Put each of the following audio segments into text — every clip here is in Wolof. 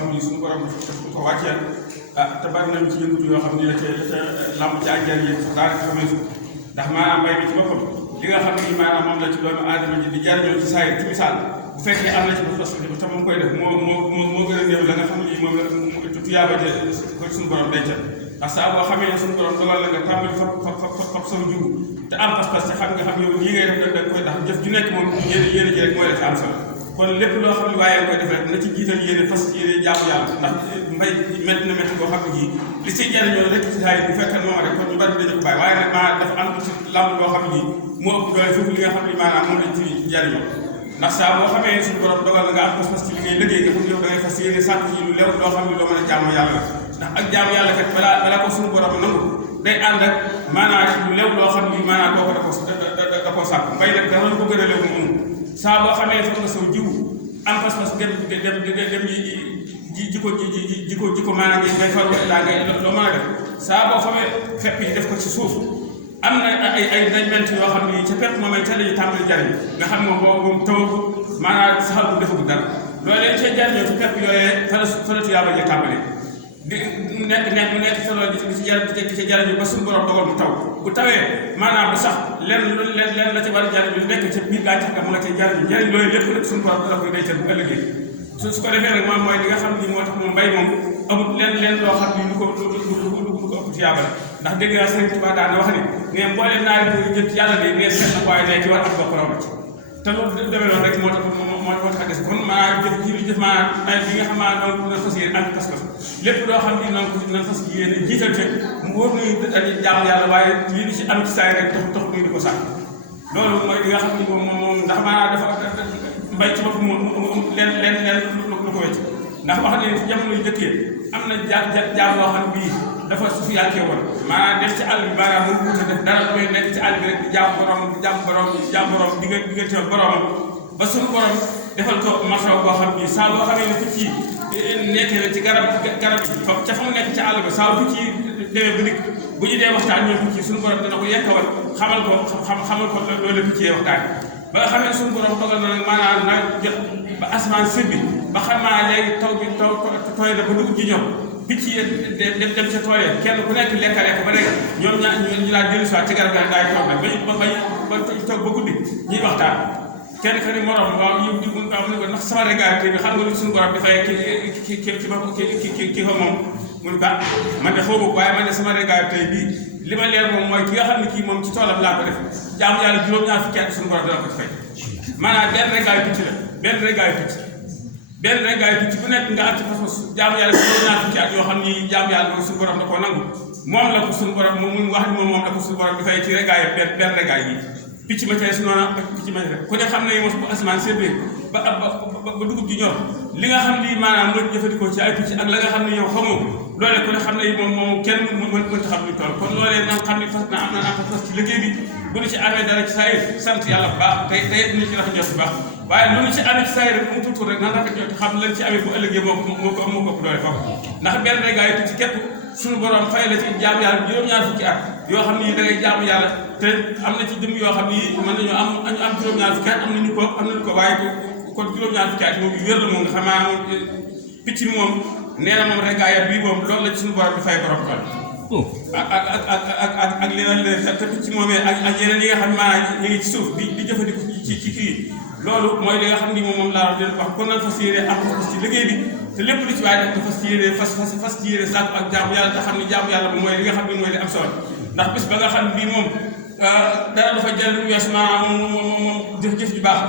xam ni suñu borom daf ko wàcceel te bari nañ ci yëngutu yoo xam ni la ca lamb ci àjjal yi sax daanaka xamee su ndax maanaam mbay mi ci boppam li nga xam ni maanaam moom la ci doomu aadama ji di jariñoo ci saa yi ci misaal bu fekkee am na ci ba te moom koy def moo gën a néew la nga xam ni moom la tuyaaba ja ko suñu borom dencal ndax saa boo xamee ne suñu borom dogal la nga tàmbali fab saw jiwu te am pas-pas te xam nga xam yow lii ngay def da koy tax jëf ju nekk moom yéene ji rek mooy la ci am solo kon lépp loo xam ne waaye koy def rek na ci jiital yéene fas yéene jaamu yàlla ndax mbay métti na métti boo xam ne jii li si jariñoo rek ci saa yi bu fekkee moom rek kon ñu bari dañu ko bàyyi waaye nag maa dafa am ci lamb loo xam ne jii moo ëpp doole foofu li nga xam ne maanaam moom lañ ci jariñoo ndax saa boo xamee suñu borom dogal la nga am pas-pas ci li ngay liggéey nga xam yow da ngay fas yéene sàkk ci lu lew loo xam ne loo mën a jaamu yàlla la ndax ak jaamu yàlla kat balaa ko suñu borom nangu day ànd ak maanaam lu lew loo xam ni maanaam kooku da koo sàkk mbay nag dara lu ko gën a lew mu amul saa boo xamee fa nga saw jiwu am pas-pas dem ji ko maanaam ngay faru laa ngay loo mën a def saa boo xamee fepp yi def ko ci suuf am na ay ndajment yoo xam ni ca pepp moom ca lañu tàmbali jariñ nga xam moom boobu tawagu maanaam saxal bu defagu dara loolee ca jariñoo ci pepp yooyee fa la tuyaaba ja tàmbali di nekk sa loolu di ci jariñu ba suñu borom dogal mu taw bu tawee maanaam bu sax lenn la ci war a jariñ lu nekk ca biir gàncax ga mu nga ca jariñ loolu lépp rek suñu borom dala koy dencal bu ëllëgee su ko defee nag moom mooy li nga xam ni moo tax moom mbay moom amul lenn loo xam ni lu ko ëpp tuyaaba ndax dégg naa Sëriñ Tuubaa daan na wax ni mais mbooleem naari bu jëm ci yàlla de mais seet na waaye day ci war am bokk raw na ci te loolu demee loolu rek moo tax a des kon maanaam jëf ji jëf maanaam li nga xam maanaam noonu na fas yéene ànd pas-pas lépp loo xam ni nan fas yéene jiital te mu wóor nuyu jaamu yàlla waaye lii di ci am ci saa rek tax muy di ko sàkk loolu mooy li nga xam ni moom ndax maanaam dafa mbay ci bopp moom leen lu ko wecc ndax wax ne ci jamono yu jëkkee am na jaam loo xam bii dafa suuf yàlla woon maanaam def ci àll bi maanaam mu wuute def dara damay nekk ci àll bi rek di jaam borom diggante boromam ba suñu borom defal ko martaw boo xam ni saa boo xamee ne picc yi nekk na ci garab ca fa mu nekk ci àll ba saa picc yi demee ba dikk bu ñu dee waxtaan ñoom picc yi suñu borom dana ko yekkawal xamal ko loolu picc yi waxtaan ba nga xamee ne suñu borom dogal na nag maanaam nag jot ba asamaan sëbbi ba xam naa léegi taw tooy na ba dugub ji ñëw picc yi dem ca tool yi kenn ku nekk lekk ba nekk ñoom ñu laa dellu soit ci garab ga daay toog nag ba toog ba guddi ñuy waxtaan kenn ka ni morom waaw yow di am ni ko ndax sama régarité bi xam nga lu suñu borom dafay ki ko moom mun ko man de xoobu waaye man de sama régarité bii li ma leer moom mooy ki nga xam ne kii moom ci toolam laa ko def jaamu yàlla juróom-ñaar fukki at suñu borom dana ko ci fay maanaam benn régaay picc la benn régaay picc bu nekk nga am ci fas jaamu yàlla juróom-ñaar fukki at yoo xam ni jaamu yàlla moom suñu borom da koo nangu moom la ko suñu borom moom wax ni moom la ko suñu borom dafay ci régaay benn régaay yi picc ma tey su noonu picc ma tey ku ne xam ne mos bu asamaan séddee ba dugub ji ñor li nga xam ni maanaam moo jëfandikoo ci ay picc ak la nga xam ne yow xamoo loolee ku ne xam ne moom kenn mënta xam ni tool kon loolee na xam ni fas na am na fas ci liggéey bi bu ñu ci amee dara ci saa yi sant yàlla bu baax tey ñu ci rafet njort bu baax waaye lu ñu ci amee ci saa yi rek mu tuuti rek nan rafet njort xam lañ ci amee bu ëllëgee moo ko ëpp doole foofu ndax benn rek gaa yi picc képp suñu borom fay la ci jaamu yàlla juróom-ñaar fukki at yoo xam ni da ngay jaamu yàlla te am na ci jëm yoo xam ni mën nañu am juróom-ñaar fukki at am nañu ko waaye kon juróom-ñaar fukki at moom yu wér la moom nga xamaa moom picc mi moom nee na moom regaaya bii moom loolu la ci suñu borom di fay borom tool ak leneen te picc moomee ak yeneen yi nga xam ne maanaam ñu ngi ci suuf di jëfandiku ci kii loolu mooy li nga xam ni moom laa leen wax kon nan fas yéene am fas ci liggéey bi te lépp lu ci waaye def fas yéene fas ci yéene sàkku ak jaamu yàlla te xam ni jaamu yàlla mooy li nga xam ni mooy li am solo ndax bis ba nga xam ne bii moom dara dafa jël lu wees maanaam moom jëf ju baax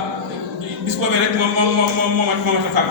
bis boobee rek moom a tafàgg